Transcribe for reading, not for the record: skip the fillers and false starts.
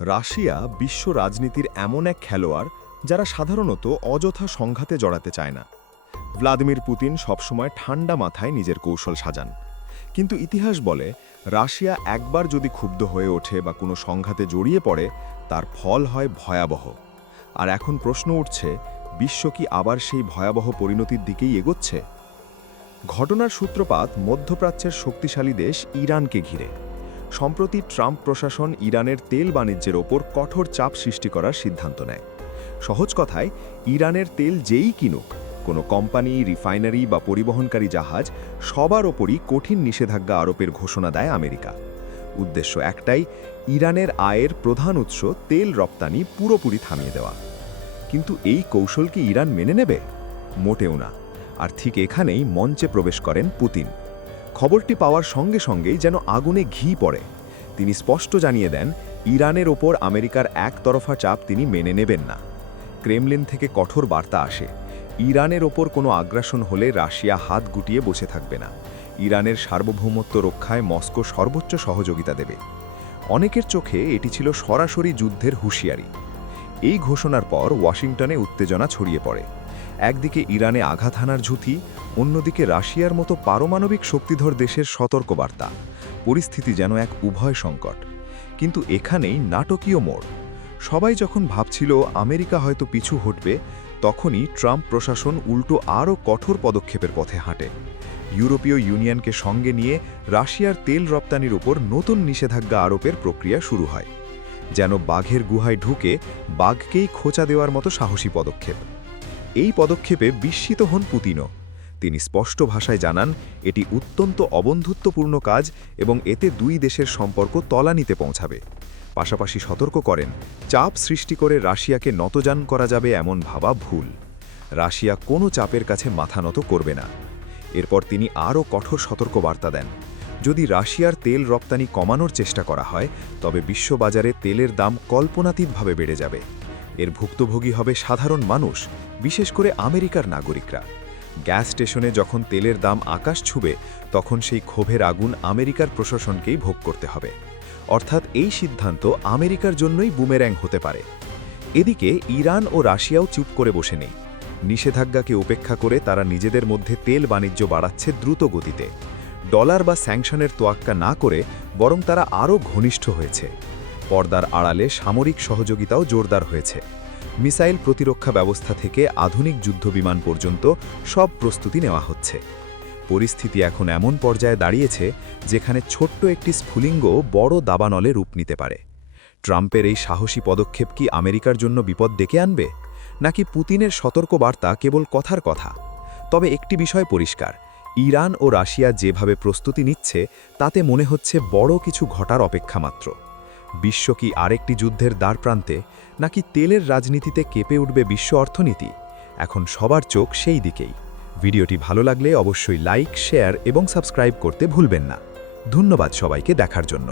Russia বিশ্ব রাজনীতির এমন এক খেলোয়াড় যারা সাধারণত অযথা সংঘাতে জড়াতে চায় না। ভ্লাদিমির পুতিন সবসময় ঠান্ডা মাথায় নিজের কৌশল সাজান, কিন্তু ইতিহাস বলে রাশিয়া একবার যদি ক্ষুব্ধ হয়ে ওঠে বা কোনো সংঘাতে জড়িয়ে পড়ে, তার ফল হয় ভয়াবহ। আর এখন প্রশ্ন উঠছে, বিশ্ব কি আবার সেই ভয়াবহ পরিণতির দিকেই এগোচ্ছে? ঘটনার সূত্রপাত মধ্যপ্রাচ্যের শক্তিশালী দেশ ইরানকে ঘিরে। সম্প্রতি ট্রাম্প প্রশাসন ইরানের তেল বাণিজ্যের ওপর কঠোর চাপ সৃষ্টি করার সিদ্ধান্ত নেয়। সহজ কথায়, ইরানের তেল যেই কিনুক, কোনো কোম্পানি, রিফাইনারি বা পরিবহনকারী জাহাজ, সবার ওপরই কঠিন নিষেধাজ্ঞা আরোপের ঘোষণা দেয় আমেরিকা। উদ্দেশ্য একটাই, ইরানের আয়ের প্রধান উৎস তেল রপ্তানি পুরোপুরি থামিয়ে দেওয়া। কিন্তু এই কৌশল কি ইরান মেনে নেবে? মোটেও না। আর ঠিক এখানেই মঞ্চে প্রবেশ করেন পুতিন। খবরটি পাওয়ার সঙ্গে সঙ্গেই যেন আগুনে ঘি পড়ে। তিনি স্পষ্ট জানিয়ে দেন, ইরানের ওপর আমেরিকার একতরফা চাপ তিনি মেনে নেবেন না। ক্রেমলিন থেকে কঠোর বার্তা আসে, ইরানের ওপর কোনো আগ্রাসন হলে রাশিয়া হাত গুটিয়ে বসে থাকবে না। ইরানের সার্বভৌমত্ব রক্ষায় মস্কো সর্বোচ্চ সহযোগিতা দেবে। অনেকের চোখে এটি ছিল সরাসরি যুদ্ধের হুঁশিয়ারি। এই ঘোষণার পর ওয়াশিংটনে উত্তেজনা ছড়িয়ে পড়ে। একদিকে ইরানে আঘাত হানার ঝুঁকি, অন্যদিকে রাশিয়ার মতো পারমাণবিক শক্তিধর দেশের সতর্কবার্তা। পরিস্থিতি যেন এক উভয় সংকট। কিন্তু এখানেই নাটকীয় মোড়। সবাই যখন ভাবছিল আমেরিকা হয়তো পিছু হটবে, তখনই ট্রাম্প প্রশাসন উল্টো আরও কঠোর পদক্ষেপের পথে হাঁটে। ইউরোপীয় ইউনিয়নকে সঙ্গে নিয়ে রাশিয়ার তেল রপ্তানির উপর নতুন নিষেধাজ্ঞা আরোপের প্রক্রিয়া শুরু হয়। যেন বাঘের গুহায় ঢুকে বাঘকেই খোঁচা দেওয়ার মতো সাহসী পদক্ষেপ। এই পদক্ষেপে বিস্মিত হন পুতিনও। তিনি স্পষ্ট ভাষায় জানান, এটি অত্যন্ত অবন্ধুত্বপূর্ণ কাজ এবং এতে দুই দেশের সম্পর্ক তলানিতে পৌঁছাবে। পাশাপাশি সতর্ক করেন, চাপ সৃষ্টি করে রাশিয়াকে নতজান করা যাবে এমন ভাবা ভুল। রাশিয়া কোনো চাপের কাছে মাথা নত করবে না। এরপর তিনি আরও কঠোর সতর্কবার্তা দেন, যদি রাশিয়ার তেল রপ্তানি কমানোর চেষ্টা করা হয়, তবে বিশ্ববাজারে তেলের দাম কল্পনাতীতভাবে বেড়ে যাবে। এর ভুক্তভোগী হবে সাধারণ মানুষ, বিশেষ করে আমেরিকার নাগরিকরা। গ্যাস স্টেশনে যখন তেলের দাম আকাশ ছুবে, তখন সেই ক্ষোভের আগুন আমেরিকার প্রশাসনকেই ভোগ করতে হবে। অর্থাৎ এই সিদ্ধান্ত আমেরিকার জন্যই বুমের্যাং হতে পারে। এদিকে ইরান ও রাশিয়াও চুপ করে বসে নেই। নিষেধাজ্ঞাকে উপেক্ষা করে তারা নিজেদের মধ্যে তেল বাণিজ্য বাড়াচ্ছে দ্রুত গতিতে। ডলার বা স্যাংশনের তোয়াক্কা না করে বরং তারা আরও ঘনিষ্ঠ হয়েছে। পর্দার আড়ালে সামরিক সহযোগিতাও জোরদার হয়েছে। মিসাইল প্রতিরক্ষা ব্যবস্থা থেকে আধুনিক যুদ্ধবিমান পর্যন্ত সব প্রস্তুতি নেওয়া হচ্ছে। পরিস্থিতি এখন এমন পর্যায়ে দাঁড়িয়েছে যেখানে ছোট্ট একটি স্ফুলিঙ্গ বড় দাবানলে রূপ নিতে পারে। ট্রাম্পের এই সাহসী পদক্ষেপ কি আমেরিকার জন্য বিপদ ডেকে আনবে, নাকি পুতিনের সতর্কবার্তা কেবল কথার কথা? তবে একটি বিষয় পরিষ্কার, ইরান ও রাশিয়া যেভাবে প্রস্তুতি নিচ্ছে, তাতে মনে হচ্ছে বড় কিছু ঘটার অপেক্ষা মাত্র। বিশ্ব কি আরেকটি যুদ্ধের দ্বারপ্রান্তে, নাকি তেলের রাজনীতিতে কেঁপে উঠবে বিশ্ব অর্থনীতি? এখন সবার চোখ সেই দিকেই। ভিডিওটি ভালো লাগলে অবশ্যই লাইক, শেয়ার এবং সাবস্ক্রাইব করতে ভুলবেন না। ধন্যবাদ সবাইকে দেখার জন্য।